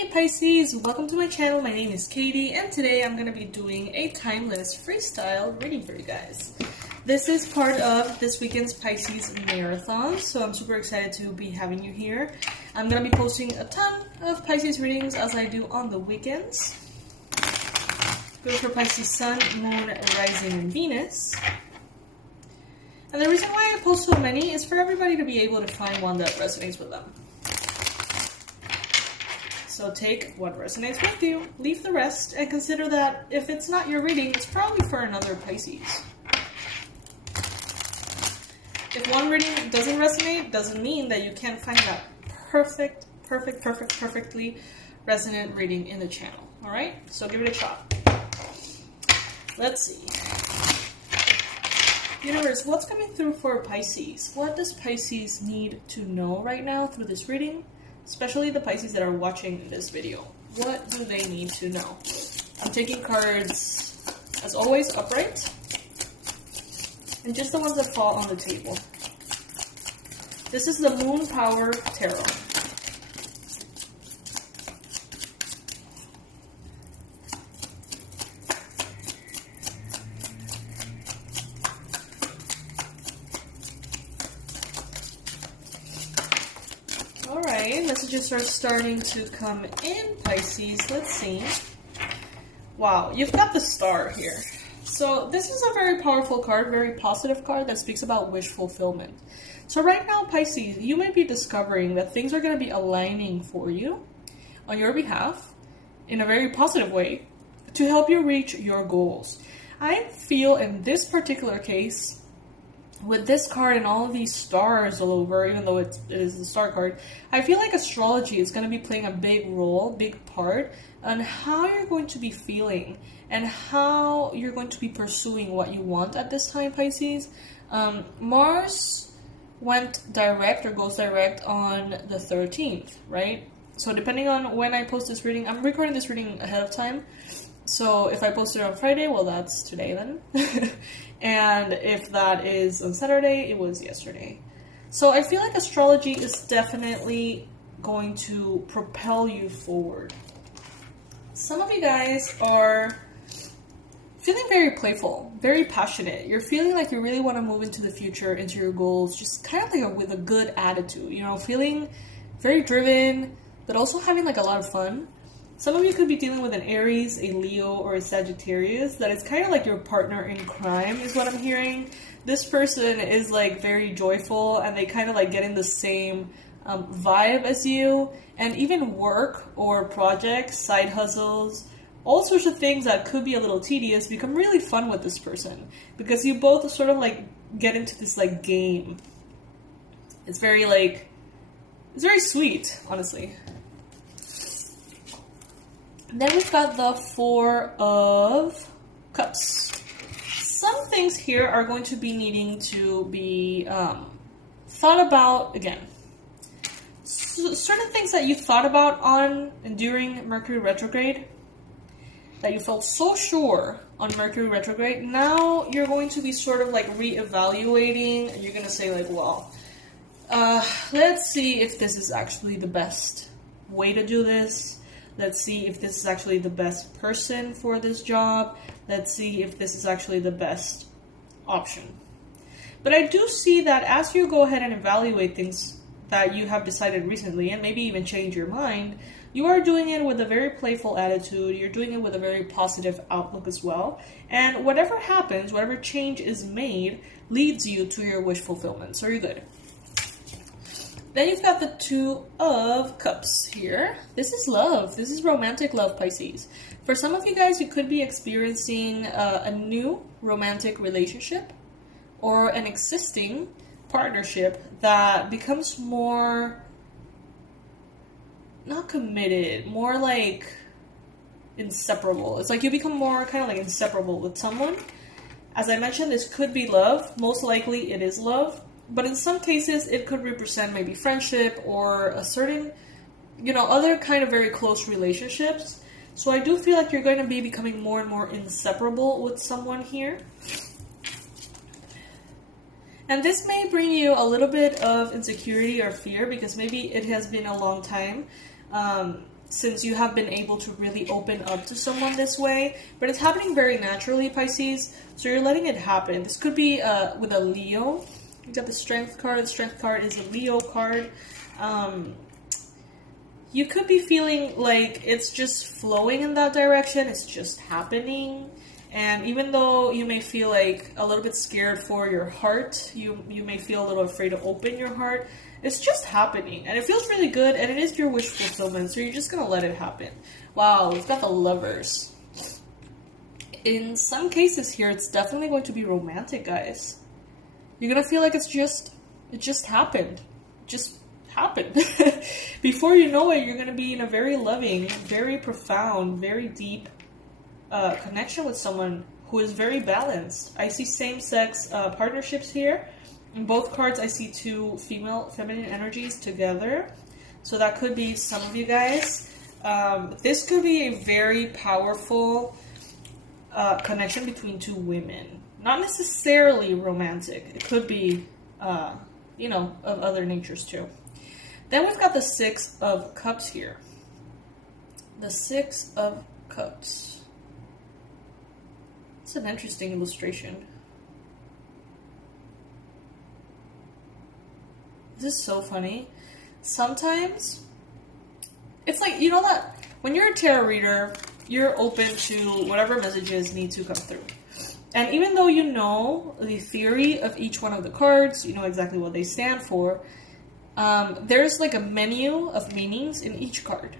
Hey Pisces, welcome to my channel. My name is Katie and today I'm going to be doing a timeless freestyle reading for you guys. This is part of this weekend's Pisces marathon, so I'm super excited to be having you here. I'm going to be posting a ton of Pisces readings as I do on the weekends. Go for Pisces Sun, Moon, Rising, and Venus. And the reason why I post so many is for everybody to be able to find one that resonates with them. So take what resonates with you, leave the rest, and consider that if it's not your reading, it's probably for another Pisces. If one reading doesn't resonate, doesn't mean that you can't find that perfectly resonant reading in the channel. Alright? So give it a shot. Let's see. Universe, what's coming through for Pisces? What does Pisces need to know right now through this reading? Especially the Pisces that are watching this video. What do they need to know? I'm taking cards, as always, upright. And just the ones that fall on the table. This is the Moon Power Tarot. Alright, messages are starting to come in, Pisces. Let's see. Wow, you've got the Star here. So this is a very powerful card, very positive card that speaks about wish fulfillment. So right now, Pisces, you may be discovering that things are going to be aligning for you on your behalf in a very positive way to help you reach your goals. I feel in this particular case, with this card and all of these stars all over, even though it is the star card, I feel like astrology is going to be playing a big role, big part on how you're going to be feeling and how you're going to be pursuing what you want at this time, Pisces. Mars went direct or goes direct on the 13th, right? So depending on when I post this reading, I'm recording this reading ahead of time. So if I post it on Friday, well, that's today then. And if that is on Saturday, it was yesterday. So I feel like astrology is definitely going to propel you forward. Some of you guys are feeling very playful, very passionate. You're feeling like you really want to move into the future, into your goals, just kind of like with a good attitude, you know, feeling very driven, but also having like a lot of fun. Some of you could be dealing with an Aries, a Leo, or a Sagittarius that is kind of like your partner in crime is what I'm hearing. This person is like very joyful and they kind of like get in the same vibe as you. And even work or projects, side hustles, all sorts of things that could be a little tedious become really fun with this person. Because you both sort of like get into this like game. It's very sweet, honestly. Then we've got the Four of Cups. Some things here are going to be needing to be thought about again. Certain things that you thought about on and during Mercury retrograde, that you felt so sure on Mercury retrograde, now you're going to be sort of like reevaluating, and you're going to say like, well, let's see if this is actually the best way to do this. Let's see if this is actually the best person for this job. Let's see if this is actually the best option. But I do see that as you go ahead and evaluate things that you have decided recently, and maybe even change your mind, you are doing it with a very playful attitude. You're doing it with a very positive outlook as well. And whatever happens, whatever change is made, leads you to your wish fulfillment. So you're good. Then you've got the Two of Cups here. This is love. This is romantic love, Pisces. For some of you guys, you could be experiencing a new romantic relationship or an existing partnership that becomes more, not committed, more like inseparable. It's like you become more kind of like inseparable with someone. As I mentioned, this could be love. Most likely it is love. But in some cases, it could represent maybe friendship or a certain, other kind of very close relationships. So I do feel like you're going to be becoming more and more inseparable with someone here. And this may bring you a little bit of insecurity or fear because maybe it has been a long time since you have been able to really open up to someone this way, but it's happening very naturally, Pisces, so you're letting it happen. This could be with a Leo. You got the Strength card. The Strength card is a Leo card. You could be feeling like it's just flowing in that direction, it's just happening, and even though you may feel like a little bit scared for your heart, you may feel a little afraid to open your heart, it's just happening, and it feels really good, and it is your wish fulfillment, so you're just gonna let it happen. Wow, we've got the Lovers. In some cases here, it's definitely going to be romantic, guys. You're gonna feel like it just happened. Just happened. Before you know it, you're gonna be in a very loving, very profound, very deep connection with someone who is very balanced. I see same-sex partnerships here. In both cards, I see two feminine energies together. So that could be some of you guys. This could be a very powerful connection between two women. Not necessarily romantic. It could be, of other natures too. Then we've got the Six of Cups here. The Six of Cups. It's an interesting illustration. This is so funny. Sometimes, it's like, you know that when you're a tarot reader, you're open to whatever messages need to come through. And even though you know the theory of each one of the cards, you know exactly what they stand for, there's like a menu of meanings in each card.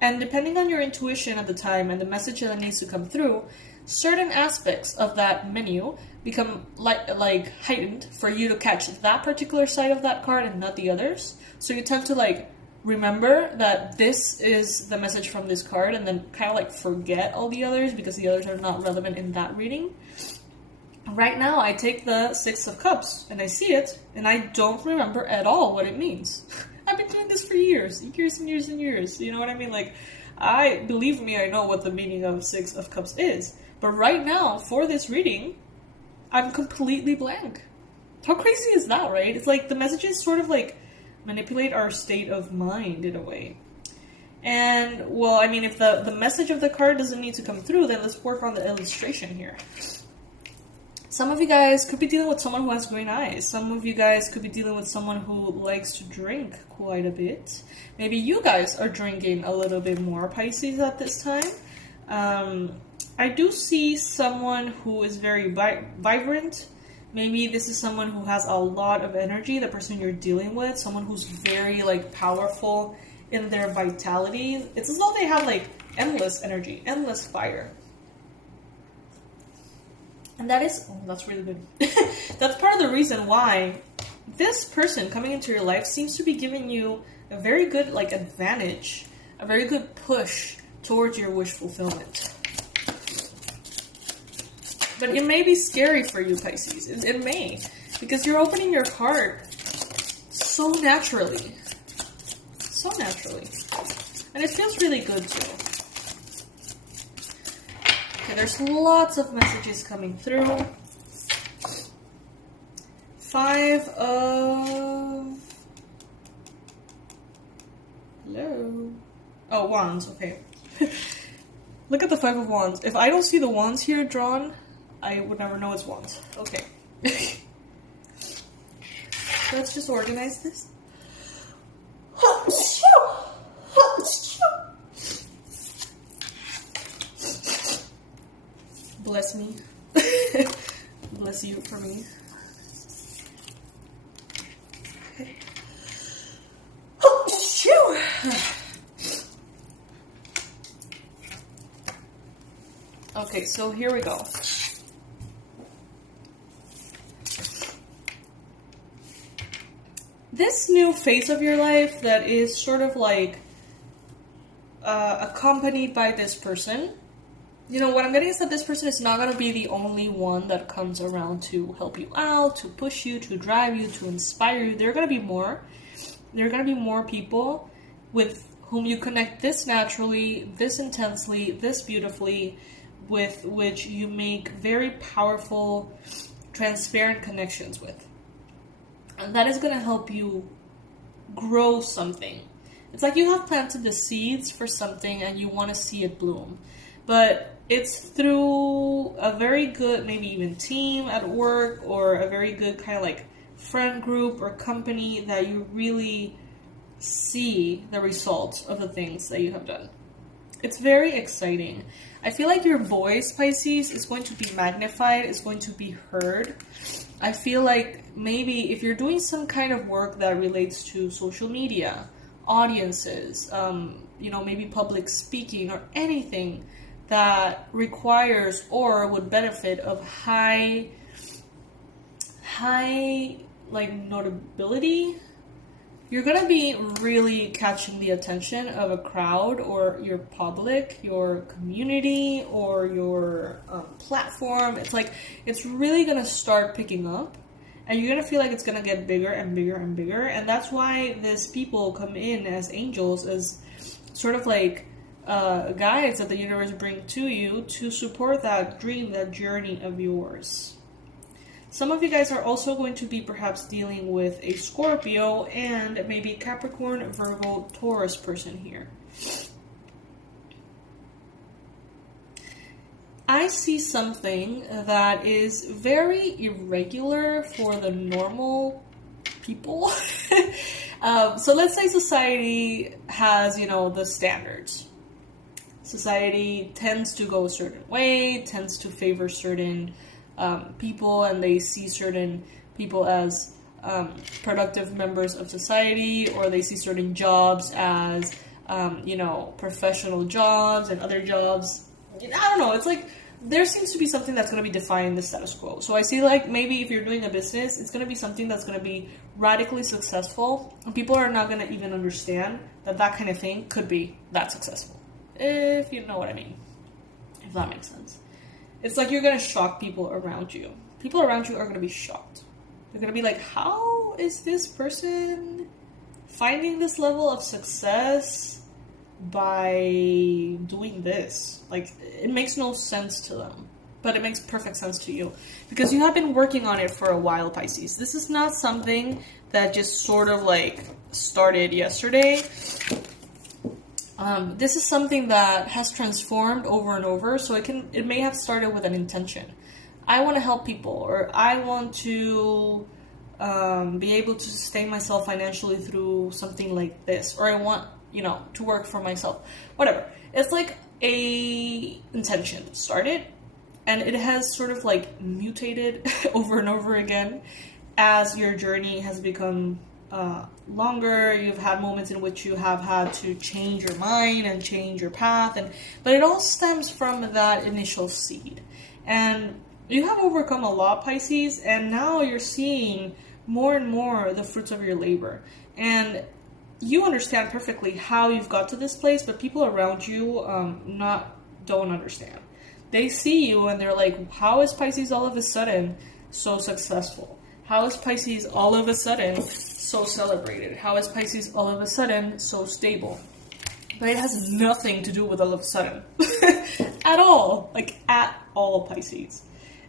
And depending on your intuition at the time and the message that needs to come through, certain aspects of that menu become like heightened for you to catch that particular side of that card and not the others. So you tend to remember that this is the message from this card and then kind of forget all the others because the others are not relevant in that reading. Right now, I take the Six of Cups and I see it and I don't remember at all what it means. I've been doing this for years and years and years. You know what I mean? Believe me, I know what the meaning of Six of Cups is. But right now, for this reading, I'm completely blank. How crazy is that, right? It's like the messages sort of manipulate our state of mind in a way. And, well, I mean, if the message of the card doesn't need to come through, then let's work on the illustration here. Some of you guys could be dealing with someone who has green eyes. Some of you guys could be dealing with someone who likes to drink quite a bit. Maybe you guys are drinking a little bit more, Pisces, at this time. I do see someone who is very vibrant. Maybe this is someone who has a lot of energy, the person you're dealing with. Someone who's very, powerful in their vitality. It's as though they have, endless energy, endless fire. And that's really good. That's part of the reason why this person coming into your life seems to be giving you a very good, advantage, a very good push towards your wish fulfillment. But it may be scary for you, Pisces. It may. Because you're opening your heart so naturally. So naturally. And it feels really good, too. Okay, there's lots of messages coming through. Five of... Hello? Oh, Wands, okay. Look at the Five of Wands. If I don't see the Wands here drawn, I would never know it's Wands. Okay. Let's just organize this. Bless me. Bless you for me. Okay. Okay, so here we go. This new phase of your life that is sort of accompanied by this person. You know, what I'm getting is that this person is not going to be the only one that comes around to help you out, to push you, to drive you, to inspire you. There are going to be more. There are going to be more people with whom you connect this naturally, this intensely, this beautifully, with which you make very powerful, transparent connections with. And that is going to help you grow something. It's like you have planted the seeds for something and you want to see it bloom. But it's through a very good, maybe even team at work, or a very good kind of like friend group or company, that you really see the results of the things that you have done. It's very exciting. I feel like your voice, Pisces, is going to be magnified, is going to be heard. I feel like maybe if you're doing some kind of work that relates to social media, audiences, maybe public speaking, or anything that requires or would benefit of high like notability, you're gonna be really catching the attention of a crowd, or your public, your community, or your platform. It's like, it's really gonna start picking up, and you're gonna feel like it's gonna get bigger and bigger and bigger. And that's why these people come in as angels, as sort of like guides that the universe bring to you to support that dream, that journey of yours. Some of you guys are also going to be perhaps dealing with a Scorpio and maybe Capricorn, Virgo, Taurus person here. I see something that is very irregular for the normal people. So let's say society has, the standards. Society tends to go a certain way, tends to favor certain people, and they see certain people as productive members of society, or they see certain jobs as, professional jobs, and other jobs. I don't know. It's like there seems to be something that's going to be defying the status quo. So I see like maybe if you're doing a business, it's going to be something that's going to be radically successful, and people are not going to even understand that that kind of thing could be that successful. If you know what I mean. If that makes sense. It's like you're going to shock people around you. People around you are going to be shocked. They're going to be like, how is this person finding this level of success by doing this? Like, it makes no sense to them. But it makes perfect sense to you. Because you have been working on it for a while, Pisces. This is not something that just sort of like started yesterday. This is something that has transformed over and over, so it may have started with an intention. I want to help people, or I want to be able to sustain myself financially through something like this, or I want, to work for myself. Whatever. It's like a intention that started, and it has sort of like mutated over and over again as your journey has become longer. You've had moments in which you have had to change your mind and change your path, but it all stems from that initial seed. And you have overcome a lot, Pisces, and now you're seeing more and more the fruits of your labor. And you understand perfectly how you've got to this place, but people around you don't understand. They see you and they're like, how is Pisces all of a sudden so successful? How is Pisces all of a sudden so celebrated? How is Pisces all of a sudden so stable? But it has nothing to do with all of a sudden. At all. Like, at all, Pisces.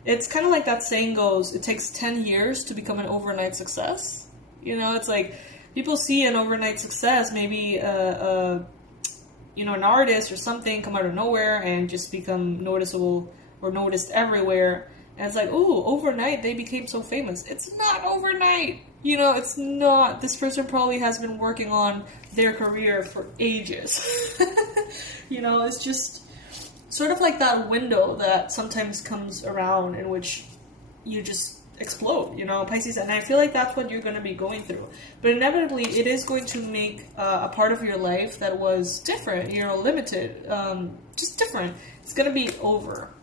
It's kind of like that saying goes, it takes 10 years to become an overnight success. It's like, people see an overnight success, maybe an artist or something come out of nowhere and just become noticeable or noticed everywhere. And it's like, ooh, overnight they became so famous. It's not overnight. It's not. This person probably has been working on their career for ages. It's just sort of like that window that sometimes comes around in which you just explode, Pisces. And I feel like that's what you're going to be going through. But inevitably, it is going to make a part of your life that was different, limited, just different. It's going to be over.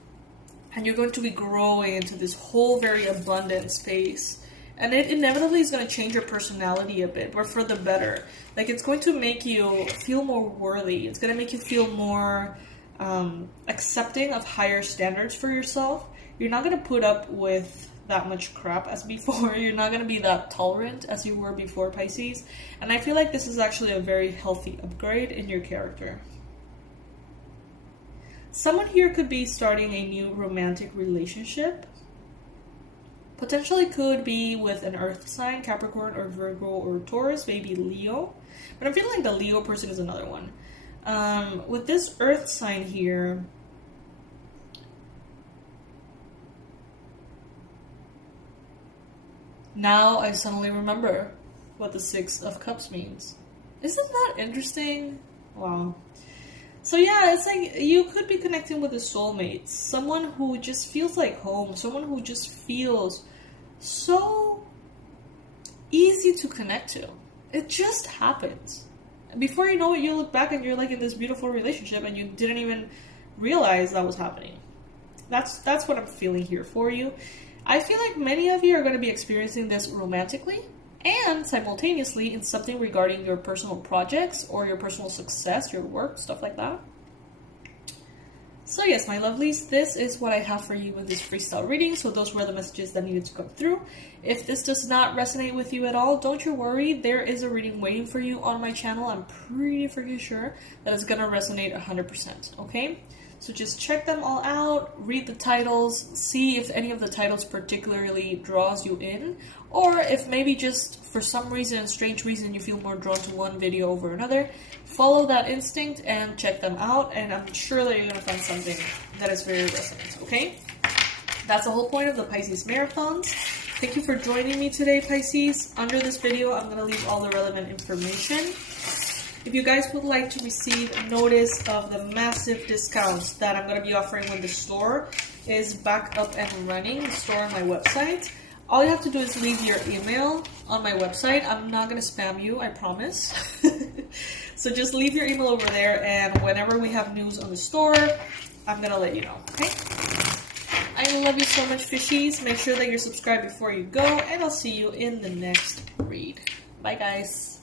And you're going to be growing into this whole very abundant space. And it inevitably is going to change your personality a bit, but for the better. Like, it's going to make you feel more worthy. It's going to make you feel more accepting of higher standards for yourself. You're not going to put up with that much crap as before. You're not going to be that tolerant as you were before, Pisces. And I feel like this is actually a very healthy upgrade in your character. Someone here could be starting a new romantic relationship. Potentially could be with an earth sign, Capricorn or Virgo or Taurus, maybe Leo. But I'm feeling like the Leo person is another one. With this earth sign here, now I suddenly remember what the Six of Cups means. Isn't that interesting? Wow. So yeah, it's like you could be connecting with a soulmate. Someone who just feels like home. Someone who just feels so easy to connect to. It just happens. Before you know it, you look back and you're like in this beautiful relationship and you didn't even realize that was happening. That's what I'm feeling here for you. I feel like many of you are going to be experiencing this romantically and simultaneously in something regarding your personal projects or your personal success, your work, stuff like that. So yes, my lovelies, this is what I have for you with this freestyle reading. So those were the messages that needed to come through. If this does not resonate with you at all, don't you worry. There is a reading waiting for you on my channel. I'm pretty freaking sure that it's going to resonate 100%, okay? So just check them all out, read the titles, see if any of the titles particularly draws you in, or if maybe just for some reason, strange reason, you feel more drawn to one video over another. Follow that instinct and check them out, and I'm sure that you're going to find something that is very resonant, okay? That's the whole point of the Pisces Marathons. Thank you for joining me today, Pisces. Under this video, I'm going to leave all the relevant information. If you guys would like to receive notice of the massive discounts that I'm going to be offering when the store is back up and running, the store on my website, all you have to do is leave your email on my website. I'm not going to spam you, I promise. So just leave your email over there, and whenever we have news on the store, I'm going to let you know, okay? I love you so much, fishies. Make sure that you're subscribed before you go, and I'll see you in the next read. Bye, guys.